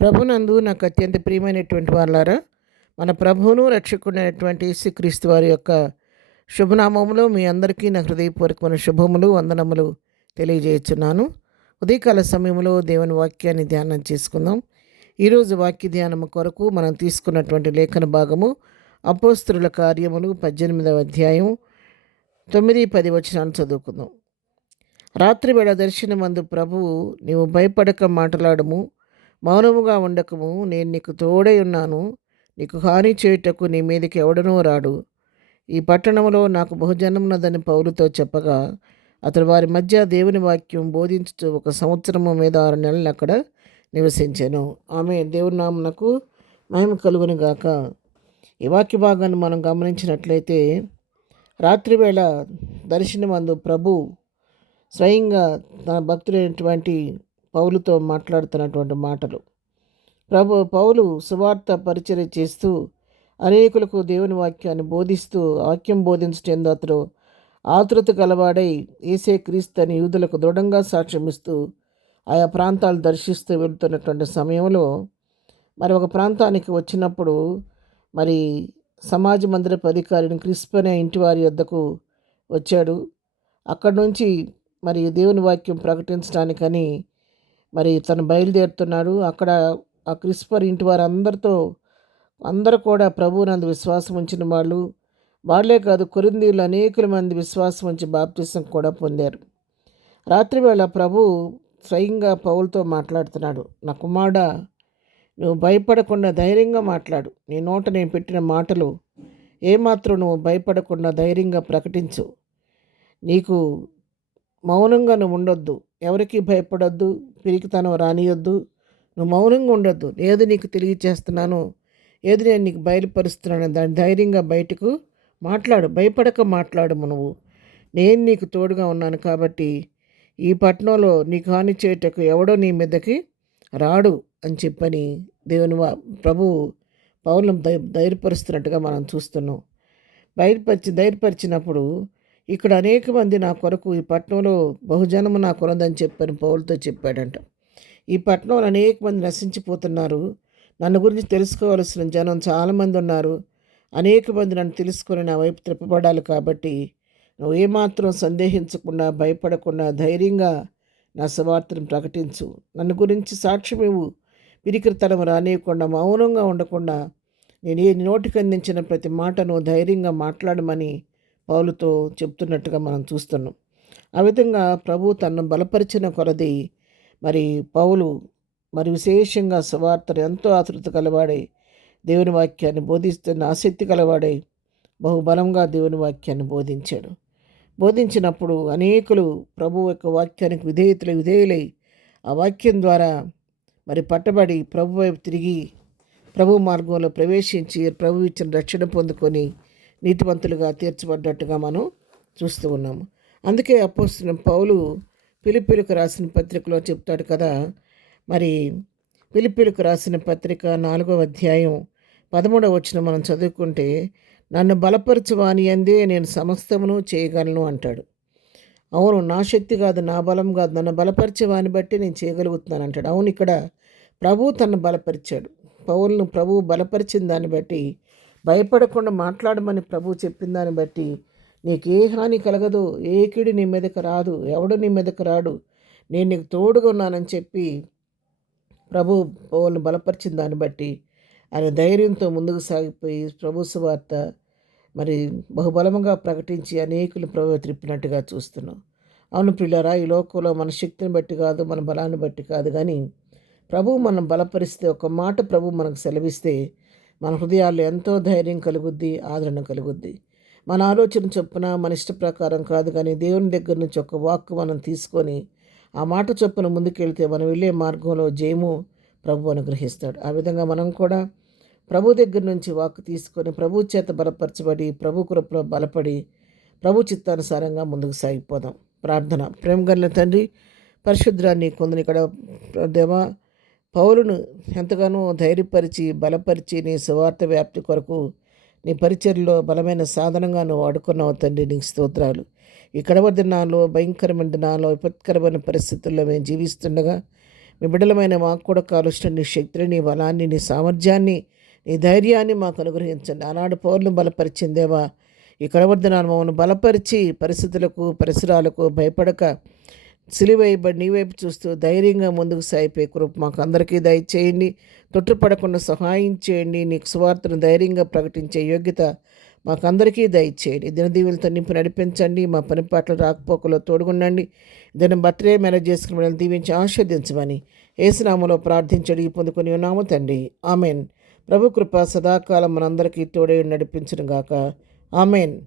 ప్రభునందు నాకు అత్యంత ప్రియమైనటువంటి వాళ్ళారా, మన ప్రభువును రక్షకుడైనటువంటి యేసుక్రీస్తు వారి యొక్క శుభనామములో మీ అందరికీ నా హృదయపూర్వకమైన శుభములు, వందనములు తెలియజేయుచున్నాను. ఉదయకాల సమయంలో దేవుని వాక్యాన్ని ధ్యానం చేసుకుందాం. ఈరోజు వాక్య ధ్యానము కొరకు మనం తీసుకున్నటువంటి లేఖన భాగము అపోస్తలుల కార్యములు 18వ అధ్యాయం 9, 10 వచనాలు చదువుకుందాం. రాత్రి వేళ దర్శనమందు ప్రభువు, నీవు భయపడక మాట్లాడము, మౌనముగా ఉండకము, నేను నీకు తోడై ఉన్నాను, నీకు హాని చేయుటకు నీ మీదకి ఎవడనూ రాడు. ఈ పట్టణంలో నాకు బహుజనమున్నదని పౌలుతో చెప్పగా, అతడు వారి మధ్య దేవుని వాక్యం బోధించుతూ 1 సంవత్సరము మీద 6 నెలలు అక్కడ నివసించాను. ఆమె దేవుని నామమునకు మహిమ కలుగును గాక. ఈ వాక్య భాగాన్ని మనం గమనించినట్లయితే, రాత్రివేళ దర్శనమందు ప్రభు స్వయంగా తన భక్తుడైనటువంటి పౌలుతో మాట్లాడుతున్నటువంటి మాటలు. పౌలు సువార్త పరిచర్య చేస్తూ అనేకులకు దేవుని వాక్యాన్ని బోధిస్తూ, వాక్యం బోధించటంలో అతడు ఆతృత గలవాడై యేసే క్రీస్తు అని యూదులకు దృఢంగా సాక్ష్యమిస్తూ ఆయా ప్రాంతాలు దర్శిస్తూ వెళుతున్నటువంటి సమయంలో మరి ఒక ప్రాంతానికి వచ్చినప్పుడు మరి సమాజ మందిరపు అధికారిని క్రిస్ప్ అనే ఇంటి వారి వద్దకు వచ్చాడు. అక్కడి నుంచి మరి దేవుని వాక్యం ప్రకటించడానికని మరి తను బయలుదేరుతున్నాడు. అక్కడ ఆ క్రిస్పర్ ఇంటి వారు అందరూ కూడా ప్రభువునందు విశ్వాసం ఉంచిన వాళ్ళే కాదు, కొరింథీయులు అనేకుల మంది విశ్వాసం ఉంచి బాప్తిసం కూడా పొందారు. రాత్రివేళ ప్రభు స్వయంగా పౌలుతో మాట్లాడుతున్నాడు. నా కుమారుడా, నువ్వు భయపడకుండా ధైర్యంగా మాట్లాడు. నీ నోట నేను పెట్టిన మాటలు ఏమాత్రం నువ్వు భయపడకుండా ధైర్యంగా ప్రకటించు. నీకు మౌనంగా నువ్వు ఉండొద్దు, ఎవరికి భయపడొద్దు, పిరికితనం రానియొద్దు. నువ్వు మౌనంగా ఉండొద్దు. ఏది నీకు తెలియచేస్తున్నానో, ఏది నేను నీకు బయలుపరుస్తున్నానో దాన్ని ధైర్యంగా బయటకు మాట్లాడు. భయపడక మాట్లాడము. నువ్వు నేను నీకు తోడుగా ఉన్నాను కాబట్టి ఈ పట్టణంలో నీకు హాని చేయుటకు ఎవడో నీ మీదకి రాడు అని చెప్పని ప్రభువు పౌలను ధైర్యపరుస్తున్నట్టుగా మనం చూస్తున్నాం. ధైర్యపరిచినప్పుడు ఇక్కడ అనేక మంది నా కొరకు ఈ పట్టణంలో బహుజనము నా కొరదని చెప్పని పౌలుతో చెప్పాడంట. ఈ పట్టణంలో అనేక మంది నశించిపోతున్నారు. నన్ను గురించి తెలుసుకోవాల్సిన జనం చాలామంది ఉన్నారు. అనేక మంది నన్ను తెలుసుకొని నా వైపు త్రిప్పబడాలి. కాబట్టి నువ్వు ఏమాత్రం సందేహించకుండా, భయపడకుండా ధైర్యంగా నా సువార్తను ప్రకటించు. నన్ను గురించి సాక్ష్యం ఇవ్వు. పిరికితనం రానియకుండా, మౌనంగా ఉండకుండా నేను ఏ నోటికి అందించిన ప్రతి మాటను ధైర్యంగా మాట్లాడమని పౌలుతో చెప్తున్నట్టుగా మనం చూస్తున్నాం. ఆ విధంగా ప్రభు తనను బలపరిచిన కొలది మరి పౌలు మరి విశేషంగా సువార్తను ఎంతో ఆతృత కలవాడై దేవుని వాక్యాన్ని బోధిస్తున్న ఆసక్తి కలవాడై బహుబలంగా దేవుని వాక్యాన్ని బోధించినప్పుడు అనేకులు ప్రభు యొక్క వాక్యానికి విధేయులై ఆ వాక్యం ద్వారా మరి పట్టబడి ప్రభు వైపు తిరిగి ప్రభు మార్గంలో ప్రవేశించి ప్రభు ఇచ్చిన రక్షణ పొందుకొని నీతివంతులుగా తీర్చబడ్డట్టుగా మనం చూస్తూ ఉన్నాము. అందుకే అపోస్తలుడైన పౌలు ఫిలిప్పీయులకు రాసిన పత్రికలో చెప్తాడు కదా. మరి ఫిలిప్పీయులకు రాసిన పత్రిక 4వ అధ్యాయం 13వ వచనం మనం చదువుకుంటే, నన్ను బలపరచు వాని యందే నేను సమస్తమును చేయగలను అంటాడు. అవును, నా శక్తి కాదు, నా బలం కాదు, నన్ను బలపరిచే వాని బట్టి నేను చేయగలుగుతున్నాను అంటాడు. అవును, ఇక్కడ ప్రభువు తనను బలపరిచాడు. పౌలును ప్రభువు బలపరిచిన దాన్ని బట్టి, భయపడకుండా మాట్లాడమని ప్రభువు చెప్పిన దాన్ని బట్టి నీకు ఏ హాని కలగదు, ఏ కీడు నీ మీదకి రాదు, ఎవడు నీ మీదకి రాడు, నేను నీకు తోడుగా ఉన్నానని చెప్పి ప్రభు పౌలును బలపరిచిన దాన్ని బట్టి ఆయన ధైర్యంతో ముందుకు సాగిపోయి ప్రభు సువార్త మరి బహుబలముగా ప్రకటించి అనేకులు ప్రభు త్రిప్పినట్టుగా చూస్తున్నాం. అవును ప్రియులారా, ఈ లోకంలో మన శక్తిని బట్టి కాదు, మన బలాన్ని బట్టి కాదు, కానీ ప్రభువు మనం బలపరిస్తే, ఒక మాట ప్రభు మనకు సెలవిస్తే మన హృదయాల్లో ఎంతో ధైర్యం కలుగుద్ది, ఆదరణ కలుగుద్ది. మన ఆలోచన చొప్పున, మన ఇష్ట ప్రకారం కాదు, కానీ దేవుని దగ్గర నుంచి ఒక వాక్కు మనం తీసుకొని ఆ మాట చొప్పున ముందుకెళ్తే మనం వెళ్ళే మార్గంలో జయము ప్రభు అనుగ్రహిస్తాడు. ఆ విధంగా మనం కూడా ప్రభు దగ్గర నుంచి వాక్కు తీసుకొని ప్రభు చేత బలపరచబడి, ప్రభు కృపలో బలపడి ప్రభు చిత్తానుసారంగా ముందుకు సాగిపోదాం. ప్రార్థన. ప్రేమగల తండ్రి, పరిశుద్ధాన్ని కొందని ఇక్కడ దేవా, పౌలును ఎంతగానో ధైర్యపరిచి బలపరిచి నీ సువార్త వ్యాప్తి కొరకు నీ పరిచర్లో బలమైన సాధనంగా నువ్వు వాడుకున్నావు తండ్రి. నీకు స్తోత్రాలు. ఈ కడవరి దినాల్లో, భయంకరమైన దినాల్లో, విపత్కరమైన పరిస్థితుల్లో మేము జీవిస్తుండగా మీ బిడ్డలమైన మాకు కూడా కాలుష్యం నీ శక్తిని, నీ బలాన్ని, నీ సామర్థ్యాన్ని, నీ ధైర్యాన్ని మాకు అనుగ్రహించండి. ఆనాడు పౌరులను బలపరిచిందేవా ఈ కడవర్ధనాన్ని మమ్మల్ని బలపరిచి పరిస్థితులకు పరిసరాలకు భయపడక సిలువైబడి నీ వైపు చూస్తూ ధైర్యంగా ముందుకు సాగిపోయే కృప మాకు అందరికీ దయచేయండి. తొట్టుపడకుండా సహాయం చేయండి. నీకు సువార్తను ధైర్యంగా ప్రకటించే యోగ్యత మాకందరికీ దయచేయండి. దినదీవులతో నింపి నడిపించండి. మా పని పాటలు రాకపోకలో తోడుగుండండి. దినం బర్త్డే మేనేజ్ చేసుకుని మనల్ని దీవించి ఆశీర్వదించమని యేసునామములో ప్రార్థించడి పొందుకొని ఉన్నాము తండ్రి. ఆమెన్. ప్రభు కృప సదాకాలం మనందరికీ తోడై నడిపించును గాక. ఆమెన్.